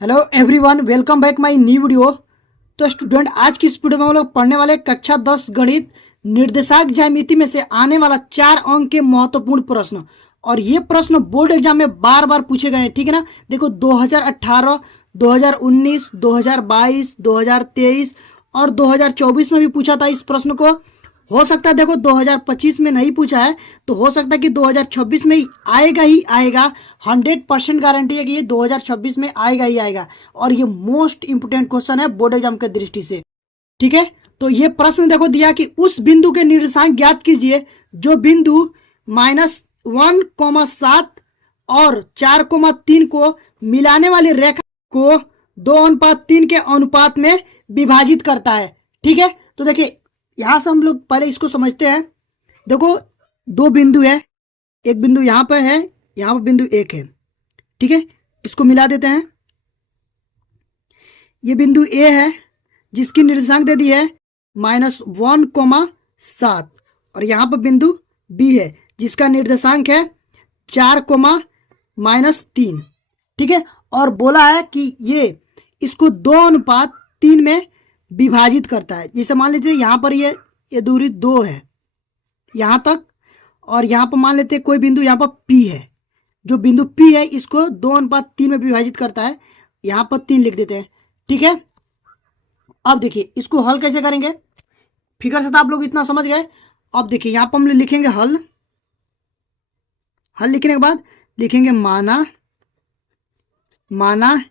Hello everyone, welcome back my new video. तो student, आज की इस वीडियो में हम लोग पढ़ने वाले कक्षा 10 गणित निर्देशांक ज्यामिति में से आने वाला 4 अंक के महत्वपूर्ण प्रश्न। और ये प्रश्न बोर्ड एग्जाम में बार बार पूछे गए हैं, ठीक है ना। देखो 2018, 2019, 2022, 2023 और 2024 में भी पूछा था इस प्रश्न को। हो सकता है देखो 2025 में नहीं पूछा है, तो हो सकता है कि 2026 में आएगा ही आएगा। 100% गारंटी है कि ये 2026 में आएगा ही आएगा। और ये मोस्ट इंपोर्टेंट क्वेश्चन है बोर्ड एग्जाम के दृष्टि से, ठीक है। तो ये प्रश्न देखो दिया कि उस बिंदु के निर्देशांक ज्ञात कीजिए जो बिंदु -1,7 और 4,3 को मिलाने वाली रेखा को 2:3 के अनुपात में विभाजित करता है, ठीक है। तो देखिए यहां से हम लोग पहले इसको समझते हैं। देखो दो बिंदु है, एक बिंदु यहां पर है, यहां पर बिंदु एक है, ठीक है। इसको मिला देते हैं। ये बिंदु ए है जिसकी निर्देशांक दे दी है -1,7 और यहां पर बिंदु बी है जिसका निर्देशांक है 4,-3, ठीक है। और बोला है कि ये इसको 2:3 में विभाजित करता है। जैसे मान लीजिए यहाँ पर ये दूरी 2 है यहाँ तक, और यहाँ पर मान लेते हैं कोई बिंदु यहाँ पर P है। जो बिंदु P है इसको 2:3 में विभाजित करता है। यहाँ पर 3 लिख देते हैं, ठीक है। अब देखिए इसको हल कैसे करेंगे। फिगर से तो आप लोग इतना समझ गए। अब देखिए यहाँ पर हम लिखेंगे हल लिखने के बाद लिखेंगे माना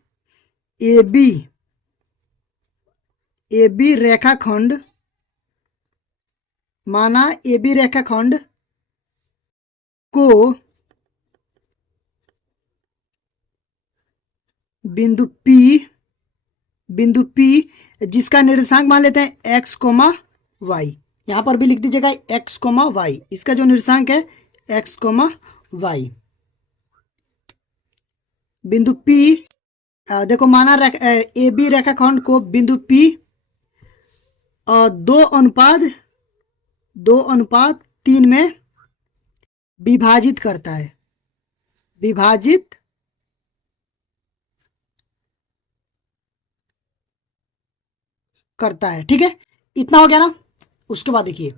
AB रेखाखंड, माना AB रेखाखंड को बिंदु P जिसका निर्देशांक मान लेते हैं x, y। यहां पर भी लिख दीजिएगा x, y। इसका जो निर्देशांक है x, y। बिंदु P देखो माना AB रेखाखंड को बिंदु P 2:3 में विभाजित करता है, ठीक है। इतना हो गया ना। उसके बाद देखिए,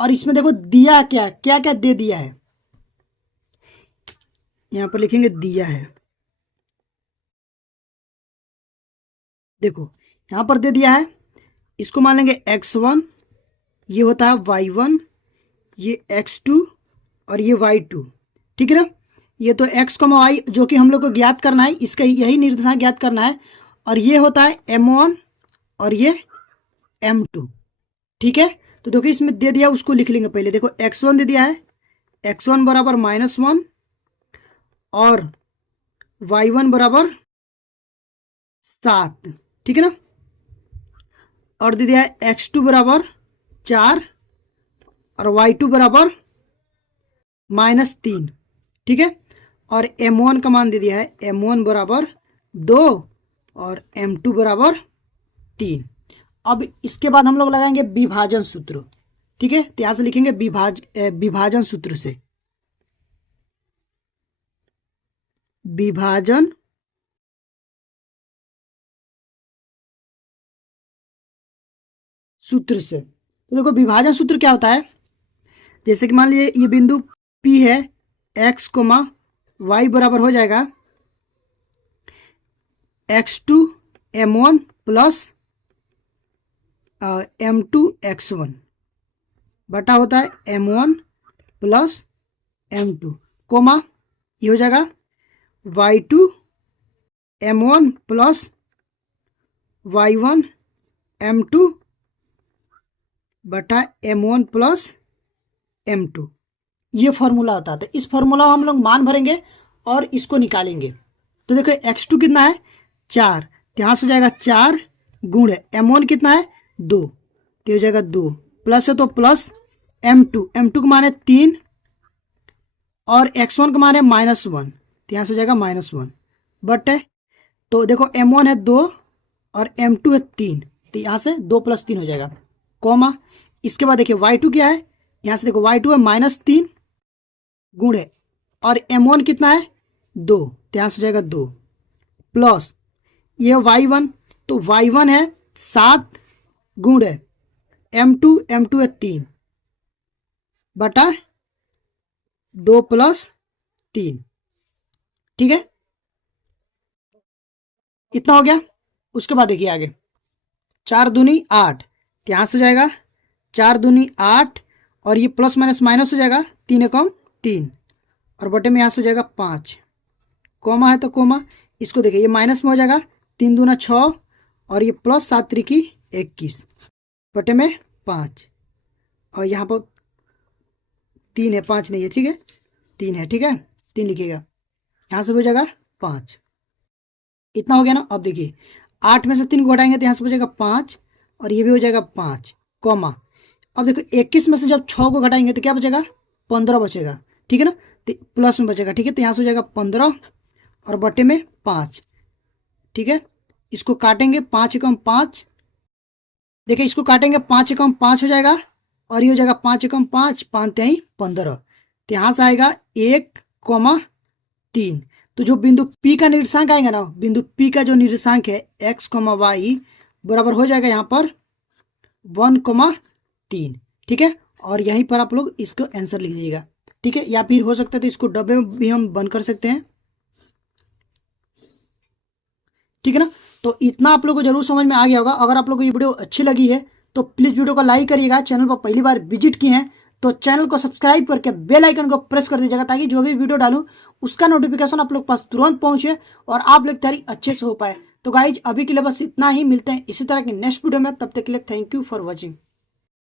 और इसमें देखो दिया क्या क्या दे दिया है। यहां पर लिखेंगे दिया है, देखो यहां पर दे दिया है। इसको मान लेंगे x1, ये होता है y1, ये x2 और ये y2, ठीक है ना। ये तो x, y जो कि हम लोग को ज्ञात करना है, इसका यही निर्देशांक ज्ञात करना है। और ये होता है m1 और ये m2, ठीक है। तो देखो इसमें दे दिया, उसको लिख लेंगे पहले। देखो x1 दे दिया है, x1 बराबर -1 और y1 बराबर 7, ठीक है ना। और दे दिया है x2 बराबर 4 और y2 बराबर -3, ठीक है। और m1 का मान दे दिया है, m1 बराबर 2 और m2 बराबर 3। अब इसके बाद हम लोग लगाएंगे विभाजन सूत्र, ठीक है। तो यहां से लिखेंगे विभाजन सूत्र से, विभाजन सूत्र से। तो देखो विभाजन सूत्र क्या होता है। जैसे कि मान लीजिए ये बिंदु P है, x, y बराबर हो जाएगा x2 m1 plus m2 x1 बटा होता है m1 प्लस m2, कोमा ये हो जाएगा y2 m1 plus y1 m2 बटा m1 प्लस m2। ये फॉर्मूला होता है। तो इस फॉर्मूला हम लोग मान भरेंगे और इसको निकालेंगे। तो देखो x2 कितना है 4, तो यहाँ से हो जाएगा 4 गुण m1 कितना है 2, तो हो जाएगा 2 प्लस है तो प्लस m2 का मान है 3 और x1 का मान है -1, तो यहाँ से हो जाएगा -1 बट है। तो देखो m1 है 2 और m2 है 3, तो यहाँ से 2 + 3 हो जाएगा, कॉमा। इसके बाद देखिए y2 क्या है, यहाँ से देखो y2 है -3 गुणे और m1 कितना है 2, तो यहाँ से हो जाएगा 2 प्लस ये y1, तो y1 है 7 गुण है m2 है 3 बटा 2 प्लस 3, ठीक है, इतना हो गया। उसके बाद देखिए आगे 4 दूनी 8, तो यहाँ से हो जाएगा 4 दूनी 8 और ये प्लस माइनस माइनस हो जाएगा 3 एकम 3 और बटे में यहाँ से हो जाएगा 5, कोमा है तो कोमा, इसको देखिए ये माइनस में हो जाएगा 3 दूना 6 और ये प्लस 7 त्रिकी 21 बटे में 5 और यहाँ पर 3 है 5 नहीं है, ठीक है 3 है, ठीक है 3 लिखिएगा, यहाँ से हो जाएगा 5, इतना हो गया ना। अब देखिए 8 में से 3 को घटाएंगे तो यहाँ से बचेगा 5 और ये भी हो जाएगा 5, कॉमा। अब देखो 21 में से जब 6 को घटाएंगे तो क्या बचेगा 15 बचेगा, ठीक है ना, तो प्लस में बचेगा, ठीक है, तो यहाँ से हो जाएगा 15 और बटे में 5, ठीक है, इसको काटेंगे 5 एकम 5, देखिए इसको काटेंगे 5 एकम 5 हो जाएगा और ये हो जाएगा 5 एकम 5, 5 3 15, तो यहाँ से आएगा 1,3। तो जो बिंदु P का निर्देशांक आएगा ना, बिंदु P का जो निर्देशांक है x, y बराबर हो जाएगा यहाँ पर 1,3, ठीक है, और यहीं पर आप लोग इसको आंसर लिख दीजिएगा, ठीक है, या फिर हो सकता है तो इसको डब्बे में भी हम बंद कर सकते हैं, ठीक है ना। तो इतना आप लोग को जरूर समझ में आ गया होगा। अगर आप लोग को ये वीडियो अच्छी लगी है तो प्लीज़ वीडियो को लाइक करिएगा, चैनल पर पहली बार विजिट किए हैं तो चैनल को सब्सक्राइब करके बेल आइकन को प्रेस कर दीजिएगा ताकि जो भी वीडियो डालूं उसका नोटिफिकेशन आप लोग पास तुरंत पहुंचे और आप लोग तैयारी अच्छे से हो पाए। तो गाइज अभी के लिए बस इतना ही, मिलते हैं इसी तरह के नेक्स्ट वीडियो में, तब तक के लिए थैंक यू फॉर वॉचिंग।